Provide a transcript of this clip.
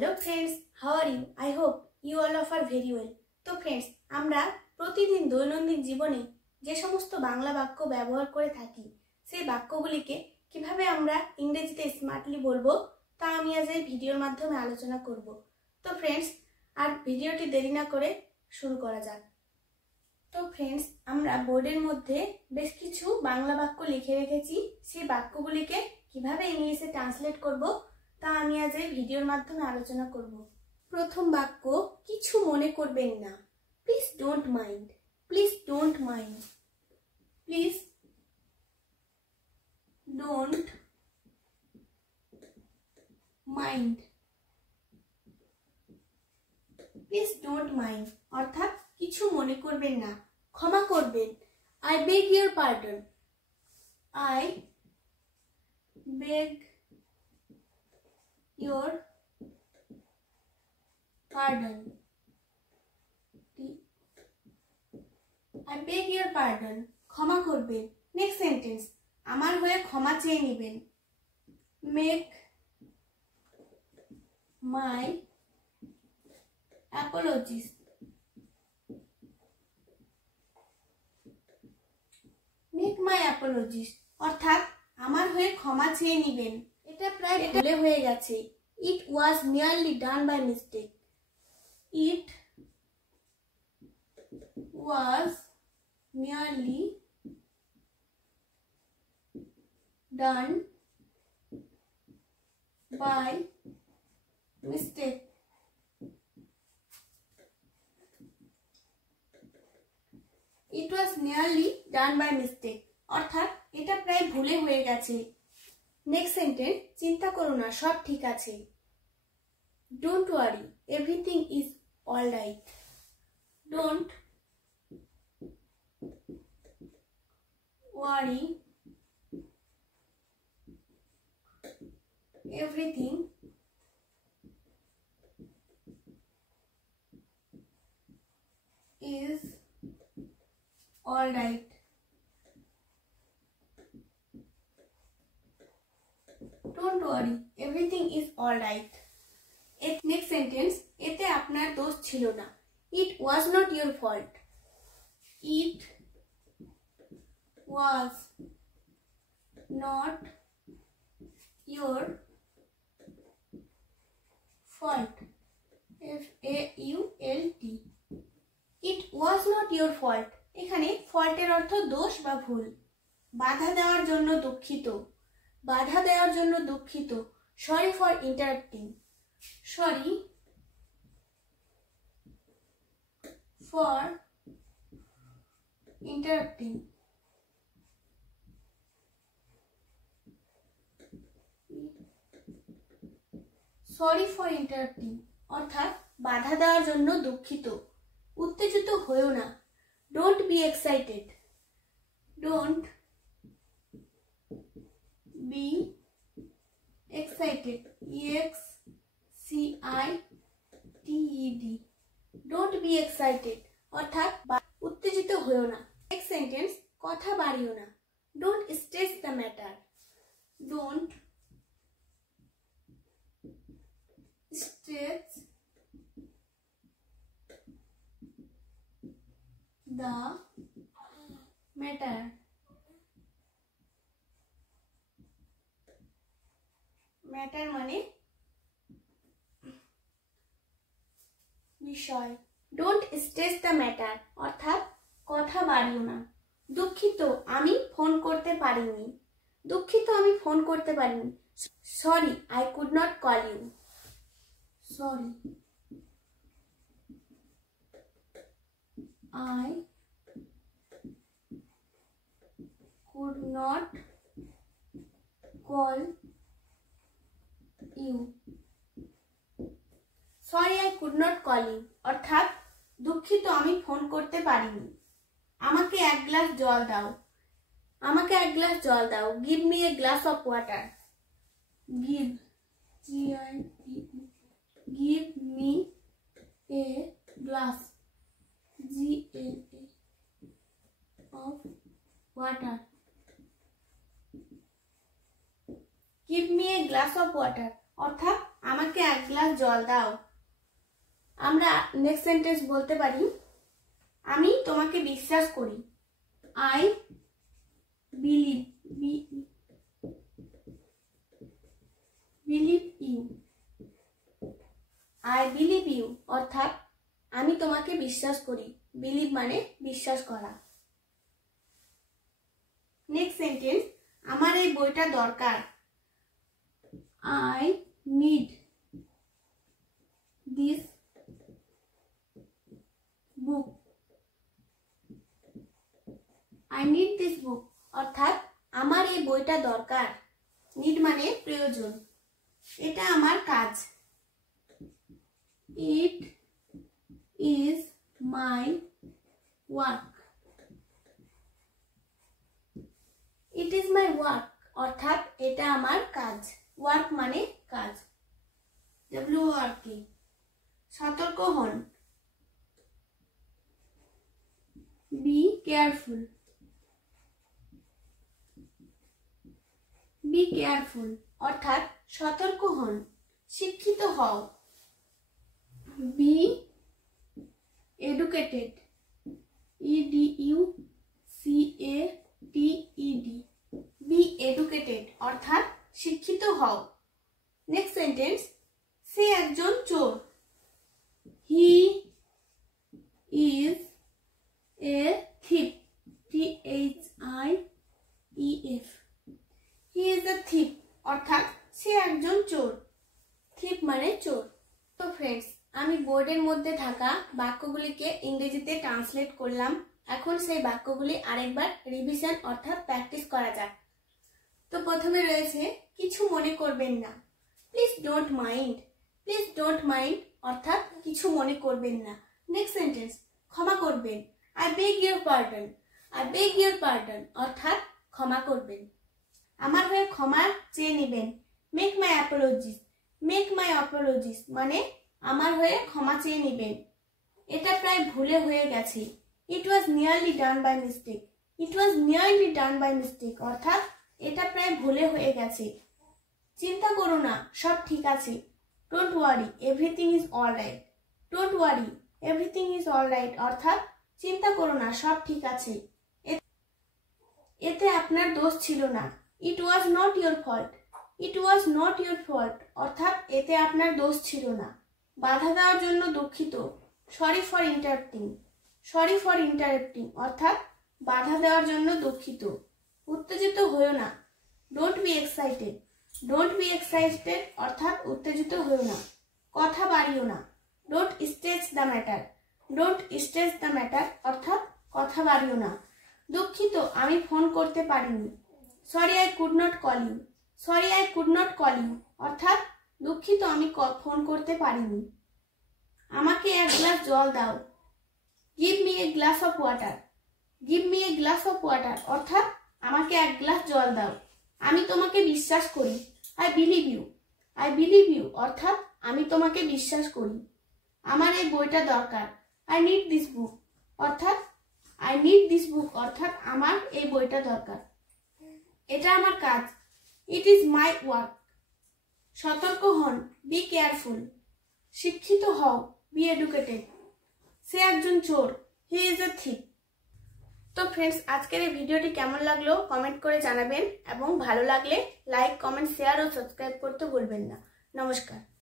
Hello friends, how are you? I hope you all of are very well. तो friends, আমরা প্রতিদিন দৈনন্দিন জীবনে যে সমস্ত বাংলা বাক্য ব্যবহার করে থাকি সেই বাক্যগুলিকে কিভাবে আমরা ইংরেজিতে স্মার্টলি বলবো তা আমি আজ এই ভিডিওর মাধ্যমে আলোচনা করব। তো ফ্রেন্ডস, আর ভিডিওটি দেরি না করে শুরু করা যাক। তো ফ্রেন্ডস, আমরা বোর্ডের মধ্যে বেশ কিছু বাংলা বাক্য লিখে রেখেছি। সেই বাক্যগুলিকে কিভাবে ইংলিশে ট্রান্সলেট করব তা আমি আজ এই ভিডিওর মাধ্যমে আলোচনা করব। প্রথম বাক্য, কিছু মনে করবেন না। Please don't mind. Please don't mind. Please don't mind. Please don't mind অর্থাৎ কিছু মনে করবেন না, ক্ষমা করবেন। I beg your pardon. I beg your pardon. I beg your pardon. ক্ষমা করবেন। নেক্সট সেন্টেন্স, আমার হয়ে ক্ষমা চেয়ে নেবেন। Make my apologies. Make my apologies অর্থাৎ আমার হয়ে ক্ষমা চেয়ে নেবেন। এটা প্রায় ভুলে হয়ে গেছে। It was nearly done by mistake. It was nearly done by mistake. It was nearly done by mistake অর্থাৎ এটা প্রায় ভুলে হয়ে গেছে। নেক্সট সেন্টেন্স, চিন্তা করো না, সব ঠিক আছে। Don't worry, everything is all right. Don't worry, everything is all right. Don't worry, everything is all right. Next sentence, এতে আপনার দোষ ছিল না। It was not your fault. It was not your fault. F-A-U-L-T. It was not your fault. এখানে ফল্টের অর্থ দোষ বা ভুল। বাধা দেওয়ার জন্য দুঃখিত। বাধা দেওয়ার জন্য দুঃখিত। Sorry for interrupting. Sorry for interrupting. Sorry for interrupting অর্থাৎ বাধা দেওয়ার জন্য দুঃখিত। উত্তেজিত হয়েও না। Don't be excited. Don't be excited. E-X-C-I-T-E-D. Don't be excited অর্থাৎ উত্তেজিত হয়েও না। নেক্সট সেন্টেন্স, কথা বাড়িও না। Don't stress the matter. Don't stress the matter. Matter মানে বিষয়। ডোন্ট স্ট্রেস দ্য ম্যাটার অর্থাৎ কথা বাড়িও না। দুঃখিত, আমি ফোন করতে পারিনি। দুঃখিত, আমি ফোন করতে পারিনি। Sorry, I could not call you. Sorry, I could not call you. Sorry, I could not call you অর্থাৎ দুঃখিত, আমি ফোন করতে পারিনি। আমাকে এক গ্লাস জল দাও। আমাকে এক গ্লাস জল দাও। Give me a glass of water. Give, give me a glass, G-L-A of water. Give me a glass of water অর্থাৎ আমাকে এক গ্লাস গ্লাস জল দাও। আমরা নেক্সট সেন্টেন্স বলতে পারি, আমি তোমাকে বিশ্বাস করি। I believe you. I believe you অর্থাৎ আমি তোমাকে বিশ্বাস করি। বিলিভ মানে বিশ্বাস করা। নেক্সট সেন্টেন্স, আমার এই বইটা দরকার। I need this book. I need this book অর্থাৎ আমার এই বইটা দরকার। নিড মানে প্রয়োজন। এটা আমার কাজ। It is my work. It is my work অর্থাৎ এটা আমার কাজ। ওয়ার্ক মানে কাজ। WORK। সতর্ক হন। Be careful. বি কেয়ারফুল অর্থাৎ সতর্ক হন, শিক্ষিত হও। Be educated. EDUCATED। B educated অর্থাৎ শিক্ষিত হও। নেক্সট সেন্টেন্স, সে একজন চোর। হি ইজ এ থিপ। THIEF। হি ইজ এ থিপ অর্থাৎ সে একজন চোর। থিপ মানে চোর। তো ফ্রেন্ডস, আমি বোর্ডের মধ্যে থাকা বাক্যগুলিকে ইংরেজিতে ট্রান্সলেট করলাম। এখন সেই বাক্যগুলি আরেকবার রিভিশন অর্থাৎ প্র্যাকটিস করা যাক। তো প্রথমে রয়েছে, কিছু মনে করবেন না। Please don't mind. Please don't mind অর্থাৎ কিছু মনে করবেন না। নেক্সট সেন্টেন্স, ক্ষমা করবেন। I beg your pardon. I beg your pardon অর্থাৎ ক্ষমা করবেন। আমার হয়ে ক্ষমা চেয়ে নেবেন। মেক মাই অ্যাপোলজিস। মেক মাই অ্যাপোলজিস মানে আমার হয়ে ক্ষমা চেয়ে নেবেন। এটা প্রায় ভুলে হয়ে গেছে। It was nearly done by mistake. It was nearly done by mistake অর্থাৎ এটা প্রায় ভুলে হয়ে গেছে। চিন্তা করো না, সব ঠিক আছে। Don't worry, everything is all right. Don't worry, everything is all right অর্থাৎ চিন্তা করো না, সব ঠিক আছে। এতে আপনার দোষ ছিল না। It was not your fault. It was not your fault অর্থাৎ এতে আপনার দোষ ছিল না। বাধা দেওয়ার জন্য দুঃখিত। Sorry for interrupting. Sorry for interrupting অর্থাৎ বাধা দেওয়ার জন্য দুঃখিত। উত্তেজিত হয়েও না। Don't be excited. Don't be excited অর্থাৎ উত্তেজিত হয়েও না। কথা বাড়িও না। Don't stretch the matter. Don't stretch the matter অর্থাৎ কথা বাড়িও না। দুঃখিত, আমি ফোন করতে পারিনি। Sorry I could not call you. Sorry I could not call you অর্থাৎ দুঃখিত, আমি ফোন করতে পারিনি। আমাকে এক গ্লাস জল দাও। Give me a glass of water. Give me a glass of water অর্থাৎ আমাকে এক গ্লাস জল দাও। আমি তোমাকে বিশ্বাস করি। I believe you. I believe you অর্থাৎ আমি তোমাকে বিশ্বাস করি। আমার এই বইটা দরকার। আই নিড দিস বুক অর্থাৎ আই নিড দিস বুক অর্থাৎ আমার এই বইটা দরকার। এটা আমার কাজ। It is my work. সতর্ক হন। Be careful. শিক্ষিত হও। Be educated. সে একজন চোর। He is a thief. তো ফ্রেন্ডস, আজকের এই ভিডিওটি কেমন লাগলো কমেন্ট করে জানাবেন এবং ভালো লাগলে লাইক, কমেন্ট, শেয়ার ও সাবস্ক্রাইব করতে ভুলবেন না। নমস্কার।